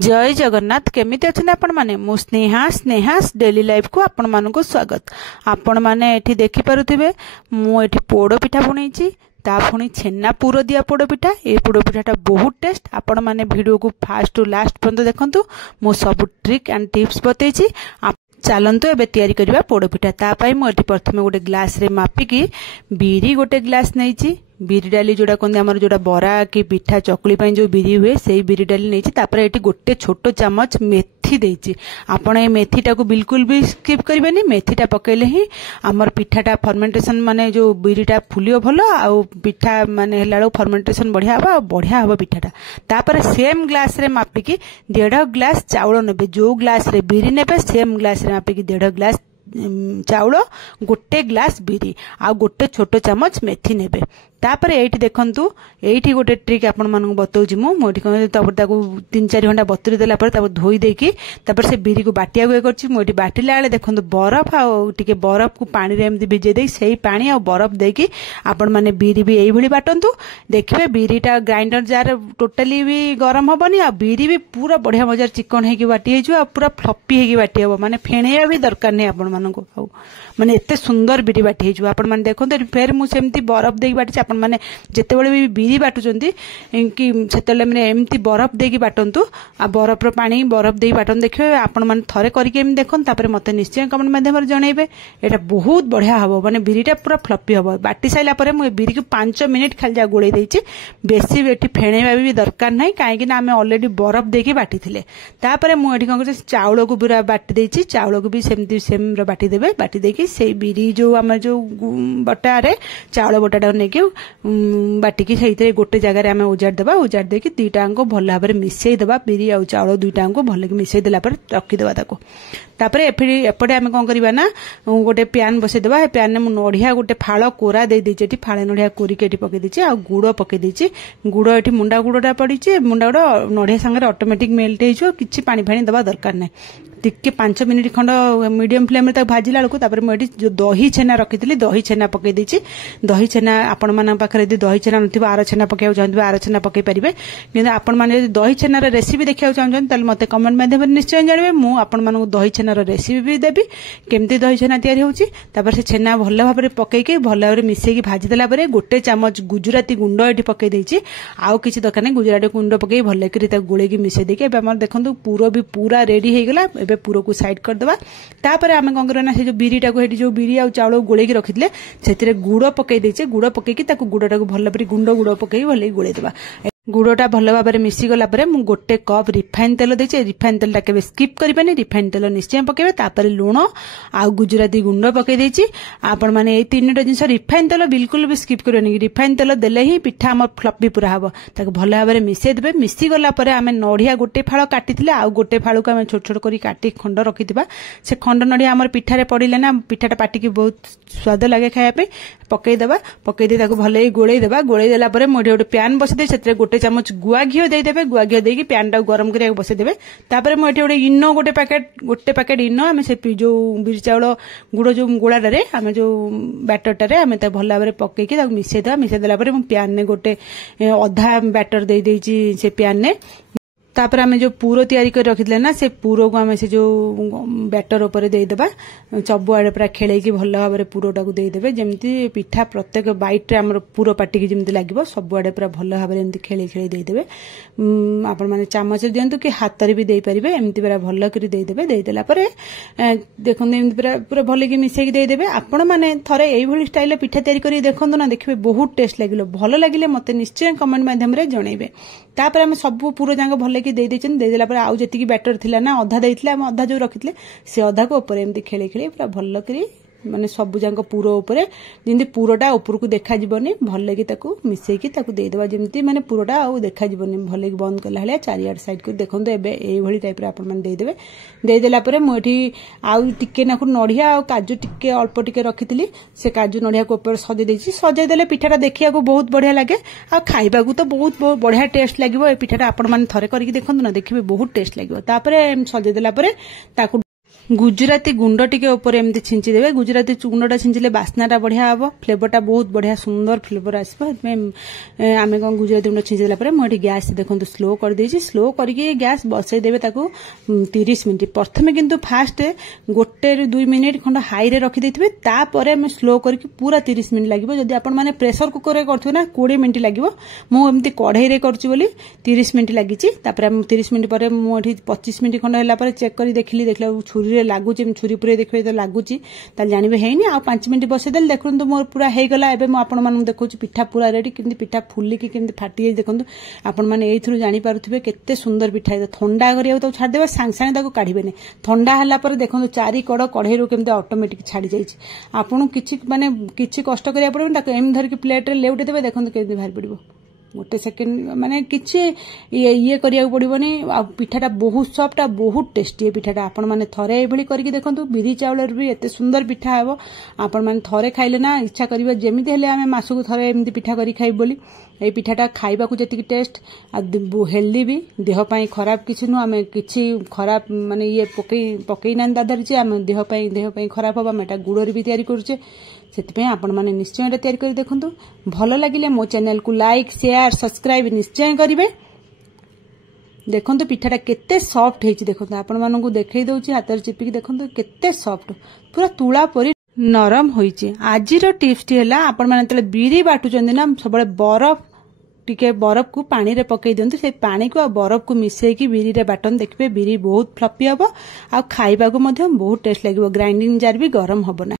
जय जगन्नाथ केमिति अच्छे आपण माने मु स्नेहास डेली लाइफ को आपण मानक स्वागत। आपण माने एठी देखि पारुथिबे मु एठी पोड़ पिठा बणैछि ता पुणी छेना पूर दिया पोड़ पिठा। ए पोड़ पिठाटा बहुत टेस्ट। आपण माने वीडियो को फास्ट टू लास्ट पर्यंत देखंतु। मु सब ट्रिक एंड टिप्स बतैछि। चलतु एबे तैयारी करबा पोड़ पिठा। ता पई मु एठी प्रथमे गोटे ग्लास रे मापिकी बीरी गोटे ग्लास नैछि। बिरी डाली जोड़ा कहते आम जोड़ा बरा कि पिठा चकुली जो बिरी हुए से बिरी डाली नहीं गोटे छोट चामच मेथी देछि। आपण ए मेथीटा को बिल्कुल भी स्किप करेंगे। मेथीटा पकेले ही आमर पिठाटा फर्मेंटेशन माने जो बिरीटा फुलियो भल आउ पिठा माने हला फर्मेंटेशन बढ़िया हवा बढ़िया हवा पिठाटा। तापर सेम ग्लास रे मापिकी 1.5 ग्लास चाउल नेबे। जो ग्लास रे बिरी नेबे सेम ग्लास रे मापिकी 1.5 ग्लास चाउल गोटे ग्लास बिरी आ गोटे छोट चामच मेथी नेबे। तापर एठी देखंतु एठी गोटे ट्रिक आपण मानक बतौछि मु मोठी कहै तापर ताको 3-4 घंटा बतुरी देला पर तापर धोई देकी तापर से बिरी को बाटिया गए करछि। मोठी बाटिला आले देखंतु बरफ आ टिके बरफ को पानी रे एमदी भिजे देई सेही पानी आ बरफ देकी आपण माने बिरी भी एई भली बाटंतु। देखबे बिरीटा ग्राइंडर जार टोटली भी गरम हबनी आ बिरी भी पूरा बढ़िया मजार चिकन हेकी बाटी हेजु आ पूरा फ्लफी हेकी बाटी हबो। माने फेणेया भी दरकार नै आपण मानक आ माने एते सुंदर बिरी बाटी हेजु। आपण माने देखंतु फेर मु सेमती बरफ देकी बाटी आपण माने जेतेबेले भी बिरी बाटुचंती कि सेतेले माने एमती बरफ देकी बाटंतु आ बरफ रो पानी बरफ देकी बाटन देखबे आपण माने थरे करके एम देखन। तापर मते निश्चय कमेंट माध्यम रे जणैबे। एटा बहुत बढ़िया हबो माने बिरीटा पूरा फ्लफी हबो। बाटी साइला परे मु बिरी को 5 मिनिट खाली जा गोळै देछि। बेसी बेटी फेणेबा भी दरकार नै काहे कि ना हमें ऑलरेडी बरफ देकी बाटी थिले। तापर मु एठी कोन चाउल को पूरा बाटी देछि। चाउल को भी सेमती सेम रो बाटी देबे। बाटी देकी सेई बिरी जो हम जो बटा रे चाउल बटाटा नेकी बाटिकी से गोटे जगार आम उजाड़ देवा। उजाड़ देकी दुईटा भल भाव में मिसई देवा। बिरी आ चाउल दुईटा भल मिसई देला रखीदेवा। तापर एपटे आम कौन करवा ना गोटे प्यान बसईदेवा। प्यान में नड़िया गोटे फाड़ कोरा दे देछि। फाड़े नड़िया कोरिक पकई देछि आ गुड़ पकई देछि। गुड़ ये मुंडा गुड़टा पड़ी। मुंडा गुड़ नड़िया सांगे ऑटोमेटिक मेल्ट हो किछि पानी फाणी दबा दरकार नै। टिके 5 मिनिट खंड मीडियम फ्लेम रे भाजिला बेलू तापर मुझे जो दही छेना रखी दही छेना पकई देछि। दही छेना आपण मान पाखे यदि दही छेना नथिबा आर छेना पकईବାକୁ चाहते आर छेना पकई पारिबे। किंतु आपण माने यदि दही छेनार रेसिपी देखिବାକୁ चाहछन ताले मते कमेंट माध्यम निश्चय जानबे। मु आपण मानक दही छेनार रेसिपी भी देबी केमती दही छेना तैयारी होछि। तापर से छेना भल भाव में पकईके भल भाव में मिसेकी भाजी देला परे गोटे चामच गुजराती गुंड एठी पकई देछि। आउ किछि दरकार नै गुजराती गुंड पकई भल करी ता गोळेकी मिसई देके एबे हमर देखंतु पूरो भी पूरा रेडी हे गेला। एबे पूरो को साइड कर देबा। तापर आमे कोन करना से जो बिरीटा को हेटी जो बिरी आ चाउल गोळे की रखितले सेतिरे गुड़ पकई देछे। गुड़ पकई की ताको गुड़टा को भल परी गुंड गुड़ पकई भले गोळे देबा। गुड़टा भल भाव में मिसी गला परे मु गोटे कप रिफाइन तेल देछि। रिफाइन तेलटा केबे स्किप करिबानी। रिफाइन तेल निश्चय पकेबे। तापर लूण आ गुजराती गुंड पकई देछि। आपण माने ए तीनटा जिंस रिफाइन तेल बिल्कुल भी स्किप करिबानी। रिफाइन तेल देले ही पिठा हमर फ्लफी पूरा हबो। ताको भल भाव में मिसई देबे। मिसी गला परे आमे नड़िया गोटे फाळ काटिथिले आ गोटे फाळ को आमे छोट छोट करी काटी खंड रखिथिबा। से खंड नड़िया हमर पिठारे पडिले ना पिठाटा पाटिकी बहुत स्वाद लागे खाया पे। पकई देबा। पकई दे ताको भले गोळै देबा। गोळै देला परे मोडे गोटे प्यान बसै दे सेतरे गोटे चामच गुआ घी दे देबे। गुआ घी देकी प्यान टा गरम करिया बसै देबे। तापर मु एठी इनो गोटे पैकेट इनो आमे से जो बिरी चाउल गुड़ जो गोळा रे आमे जो बैटर टारे आमे त भल भाव में पकई के ताको मिसै देबा। मिसै देला परे मु प्यान ने गोटे अधा बैटर दे देछि से प्यान ने। तापर आमे जो पूरो तैयारी कर रखितले ना से पूरो को आमे से जो बैटर ऊपर दे देबा। सबुआडे पूरा खेले की भल भाव में पूरोटा को दे देबे। जेमती पिठा प्रत्येक बाइट रे हमर पूरो पाटी की जेमती लागिबो सबुआडे पूरा भल भाव में एमती खेले खेले दे देबे। आपण माने चामच दियंतु कि हाथ रे भी दे परिबे। एमती पूरा भल करी दे देबे। दे देला परे देखन एमती पूरा पूरा भल की मिसै की दे देबे। आपण माने थरे एई भली स्टाइल पिठा तैयारी करी देखंतु ना देखिबे बहुत टेस्ट लागिलो। भल लागिले मते निश्चय कमेंट माध्यम रे जणैबे। तापर हम सब पूरो जांग भल की दे देछन। दे देला पर आउ जति बैटर थिला ना अधा देथिले हम अधा जो रखितले से अधा को ऊपर एमती खेले खेले पूरा भल करी माने सब जांक पूरो ऊपर जेमती पूरोटा ऊपर को देखा जीवनी भल लगी ताको मिसई की ताको दे देबा। जेमती माने पूरोटा आउ देखा जीवनी भल लगी बंद करला हले चारियाड साइड को देखंतु एबे एई भली टाइप रे आपण मन दे देबे। दे देला परे मु एठी आउ टिके नाकु नड़िया आ काजू टिके अल्प टिके रखितली। से काजू नड़िया को ऊपर सजे देछि। सजे देले पिठाटा देखिया को बहुत बढ़िया लागे आ खाइबा को तो बहुत बढ़िया टेस्ट लागिवो। ए पिठाटा आपण मन थरे करके देखंतु ना देखिबे बहुत टेस्ट लागिवो। तापरे सजे देला परे ताकु गुजराती गुंड टिके ऊपर एमती छिंची देबे। गुजराती गुंडटा छिंचिले बास्नाटा बढ़िया हम, फ्लेवरटा बहुत बढ़िया सुंदर फ्लेवर आसो। आम कौन गुजराती गुंड छिंची देला मुझे गैस देखो स्लो कर देछि। स्लो करके गैस बसई देबे ताकू 30 मिनिट। प्रथमे किंतु फास्ट 1-2 मिनिट खंड हाई रे रखी देथिबे, तापरे हम स्लो करके पूरा 30 मिनिट लागिबो। जदि आपण माने प्रेशर कुकर रे करथु ना 20 मिनिट लागिबो। मु एमती कढ़ाई रे करछि बोली 30 मिनिट लागिछि। तापरे 30 मिनिट परे मु एठी 25 मिनिट खंड होला परे चेक करी देखला छुरी लगुच छुरी पूरे देखिए तो लगुच जानवे है आ 5 मिनिट बसईदे देखो मोर पूरा हो गला। एवं मुझे देखो पिठा पूरा रेडी कि पिठा फुलिकी केमती फाटी देखो आपण मैंने ये जानीपे केते सुंदर पिठा है। थंडा करा छाड़देवे सांगे सांगे काढ़े थंडा है देखो चारि कड़ कढ़ई केमती ऑटोमेटिक छाड़ी जाइए। आपन कि माने किसी कष्ट करा पड़े एम धरिकी प्लेट रे लेउटे देवे देखो केमती बाहर पड़ो। गोटे सेकेंड माने किसी ये करिया पड़ोनी। पिठाटा बहुत सॉफ्ट आ बहुत टेस्टी है पिठाटा। आपण माने थरे एभली करके देखंतु बिरी चावल भी एते सुंदर पिठा हेबो। आपण माने थरे खाइले ना इच्छा करिवे जेमिति हेले आमे मासुक थरे एमिति पिठा करी खाइ बोली। ए पिठाटा खाइबा को जेतिक टेस्ट आ हेल्दी भी देह पई खराब किछि नु। आमे किछि खराब माने ये पकई ना दादर जे आमे देह पई खराब होबा मेटा गुड़र भी तयारी करछे। सेतिपई आपण माने निश्चय एटा तयारी करी देखंतु। भलो लागिले मो चैनल को लाइक शेयर सब्सक्राइब निश्चय करिवे। देखंतु पिठाटा केते सॉफ्ट हेछि देखंतु आपण मानकु देखै दउछि हातर चिपिकी देखंतु केते सॉफ्ट पूरा तुळा परी नरम होइछि। आजिरो टिप्स टी हला आपण माने तले बिरी बाटु चंदी ना सबले बरफ को पानी रे पकई दियंतु। से पानी को बरफ को मिसई की बिरी रे बाटन देखबे बिरी बहुत फ्लफी हबो आ खाइबा को मध्य बहुत टेस्ट लागिवो। ग्राइंडिंग जार भी गरम हबो ना।